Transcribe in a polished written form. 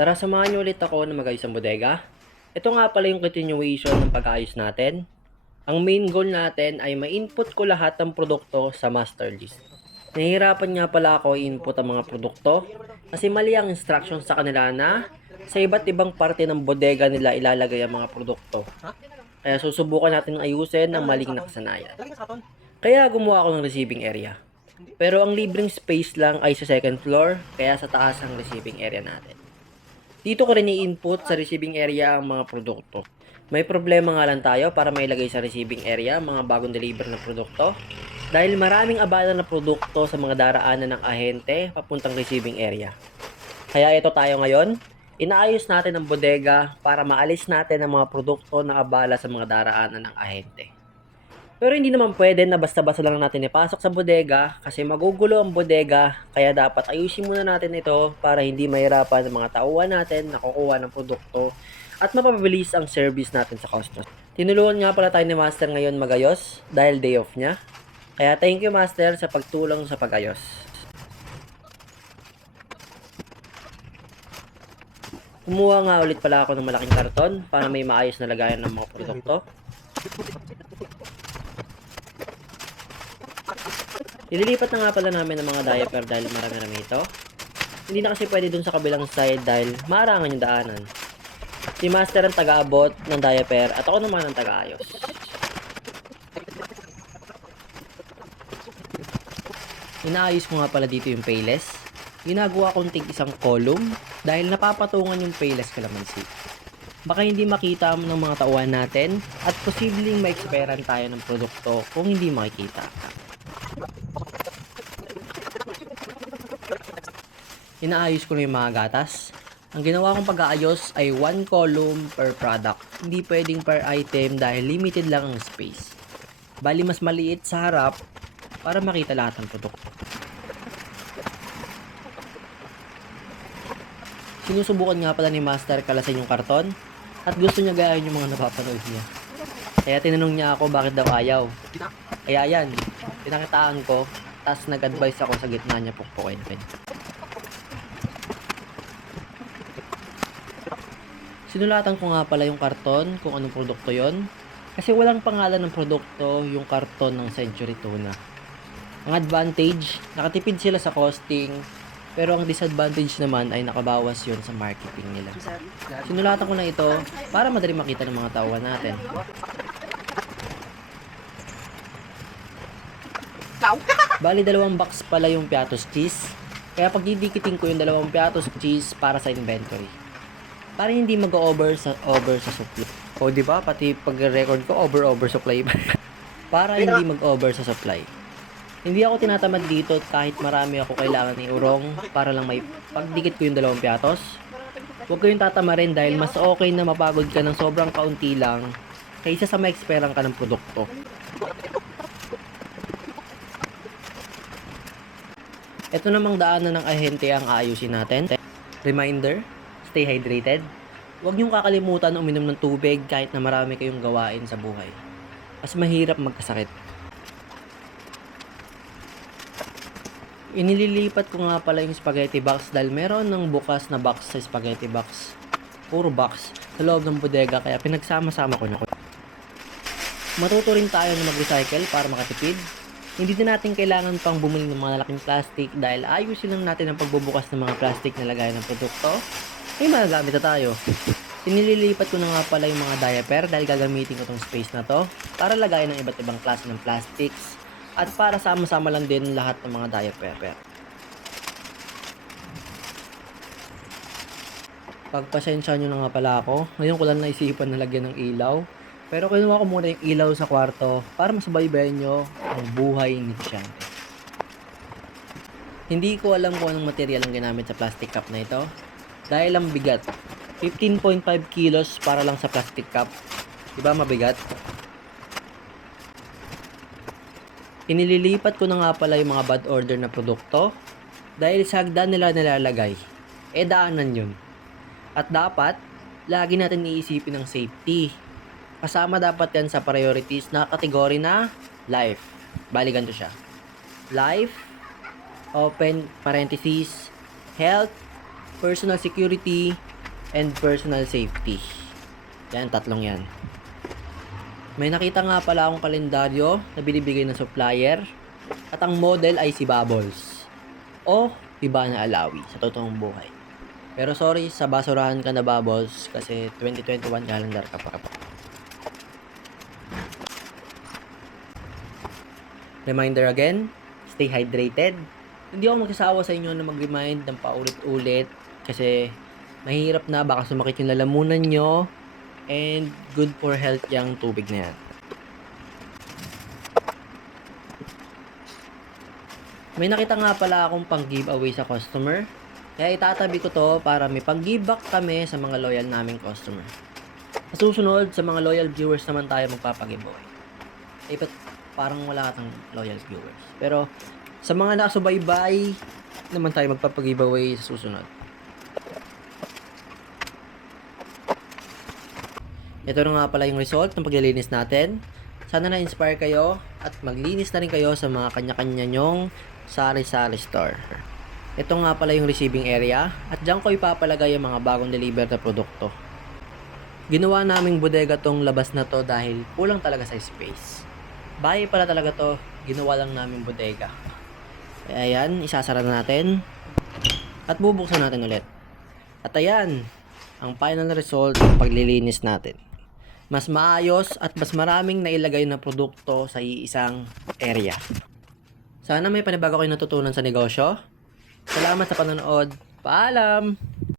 Tara, samahan niyo ulit ako na mag-ayos ng bodega. Ito nga pala yung continuation ng pag-ayos natin. Ang main goal natin ay ma-input ko lahat ng produkto sa master list. Nahihirapan nga pala ako i-input ang mga produkto kasi mali ang instructions sa kanila na sa iba't ibang parte ng bodega nila ilalagay ang mga produkto. Kaya susubukan natin ayusin ang maling nakasanayan. Kaya gumawa ako ng receiving area. Pero ang libreng space lang ay sa second floor, kaya sa taas ang receiving area natin. Dito ko rin i-input sa receiving area ang mga produkto. May problema nga lang tayo para mailagay sa receiving area mga bagong deliver na produkto. Dahil maraming abala na produkto sa mga daraanan ng ahente papuntang receiving area. Kaya ito tayo ngayon, inaayos natin ang bodega para maalis natin ang mga produkto na abala sa mga daraanan ng ahente. Pero hindi naman pwede na basta-basta lang natin ipasok sa bodega kasi magugulo ang bodega, kaya dapat ayusin muna natin ito para hindi mahirapan ang mga tauhan natin na kukuha ng produkto at mapabilis ang service natin sa customer. Tinulungan nga pala tayo ni Master ngayon magayos dahil day off niya. Kaya thank you Master sa pagtulong sa pagayos. Kumuha nga ulit pala ako ng malaking karton para may maayos na lagayan ng mga produkto. Ililipat na nga pala namin ang mga diaper dahil marami-rami ito. Hindi na kasi pwede dun sa kabilang side dahil maarangan yung daanan. Si Master ang taga-abot ng diaper at ako naman ang taga-ayos. Inaayos ko nga pala dito yung payless. Ginagawa kong isang column dahil napapatungan yung payless kalamansi. Baka hindi makita ng mga tauhan natin at posibleng ma-expirean tayo ng produkto kung hindi makikita. Inaayos ko na yung mga gatas. Ang ginawa kong pag-aayos ay 1 column per product. Hindi pwedeng per item dahil limited lang ang space. Bali mas maliit sa harap para makita lahat ng produkto. Sinusubukan nga pala ni Master kalasin yung karton at gusto niya gayahin yung mga napapanood niya. Kaya tinanong niya ako bakit daw ayaw. Kaya yan, pinakitaan ko, tas nag-advise ako sa gitna niya pukpukin. Sinulatan ko nga pala yung karton kung anong produkto yon. Kasi walang pangalan ng produkto yung karton ng Century Tuna. Ang advantage, nakatipid sila sa costing, pero ang disadvantage naman ay nakabawas yon sa marketing nila. Sinulatan ko na ito para madali makita ng mga tauhan natin. Bali 2 box pala yung piatos cheese, kaya pagdidikitin ko yung 2 piatos cheese para sa inventory. Para hindi mag-over sa supply. O di ba pati pag-record ko over supply pa. Para hindi mag-over sa supply. Hindi ako tinatamad dito kahit marami ako kailangan iurong para lang may pagdikit ko yung 2 piatos. Huwag kayong tatamarin dahil mas okay na mapagod ka ng sobrang kaunti lang kaysa sa ma-expirean ka ng produkto. Ito namang daanan ng ahente ang aayusin natin. Reminder, stay hydrated. Huwag niyong kakalimutan uminom ng tubig kahit na marami kayong gawain sa buhay. Mas mahirap magkasakit. Inililipat ko nga pala yung spaghetti box dahil meron ng bukas na box sa spaghetti box. Puro box sa loob ng bodega kaya pinagsama-sama ko na. Matuto rin tayo na mag-recycle para makatipid. Hindi din natin kailangan pang bumili ng mga laking plastic dahil ayusin lang natin ang pagbubukas ng mga plastic na lagayan ng produkto. May magagamit na tayo. Inililipat ko na nga pala yung mga diaper dahil gagamitin ko tong space na to para lagayan ng iba't ibang klase ng plastics at para sama-sama lang din lahat ng mga diaper. Pagpasensya nyo na nga pala ako. Ngayon ko lang naisipan na lagyan ng ilaw. Pero kinuha ko muna yung ilaw sa kwarto para masubaybayan nyo ang buhay ni negosyante. Hindi ko alam kung anong material ang ginamit sa plastic cup na ito. Dahil ang bigat. 15.5 kilos para lang sa plastic cup. Diba mabigat? Inililipat ko na nga pala yung mga bad order na produkto. Dahil sa hagdan nila nilalagay. Daanan yun. At dapat, lagi natin iisipin ang safety. Kasama dapat yan sa priorities na kategory na life. Bali ganito siya. Life, open parenthesis, health, personal security, and personal safety. Yan, tatlong yan. May nakita nga pala akong kalendaryo na binibigay ng supplier at ang model ay si Bubbles o Hibana Alawi sa totoong buhay. Pero sorry, sa basurahan ka na Bubbles kasi 2021 calendar ka pa. Reminder again, stay hydrated. Hindi ako magsasawa sa inyo na mag-remind ng paulit-ulit kasi mahirap na, baka sumakit yung lalamunan nyo and good for health yung tubig na yan. May nakita nga pala akong pang giveaway sa customer. Kaya itatabi ko to para may pag-give back kami sa mga loyal naming customer. Sa susunod, sa mga loyal viewers naman tayo magpapag-giveaway. But parang wala kang loyal viewers. Pero sa mga nakasubaybay naman tayo magpapag-giveaway sa susunod. Ito na nga pala yung result ng paglilinis natin. Sana na-inspire kayo at maglinis na rin kayo sa mga kanya-kanya nyong sari-sari store. Ito nga pala yung receiving area at dyan ko ipapalagay yung mga bagong deliver na produkto. Ginawa naming bodega tong labas na to dahil kulang talaga sa space. Bahay pala talaga to, ginawa lang namin bodega. Kaya ayan, isasara na natin at bubuksan natin ulit. At ayan, ang final result ng paglilinis natin. Mas maayos at mas maraming nailagay na produkto sa iisang area. Sana may panibago kayo natutunan sa negosyo. Salamat sa panonood. Paalam!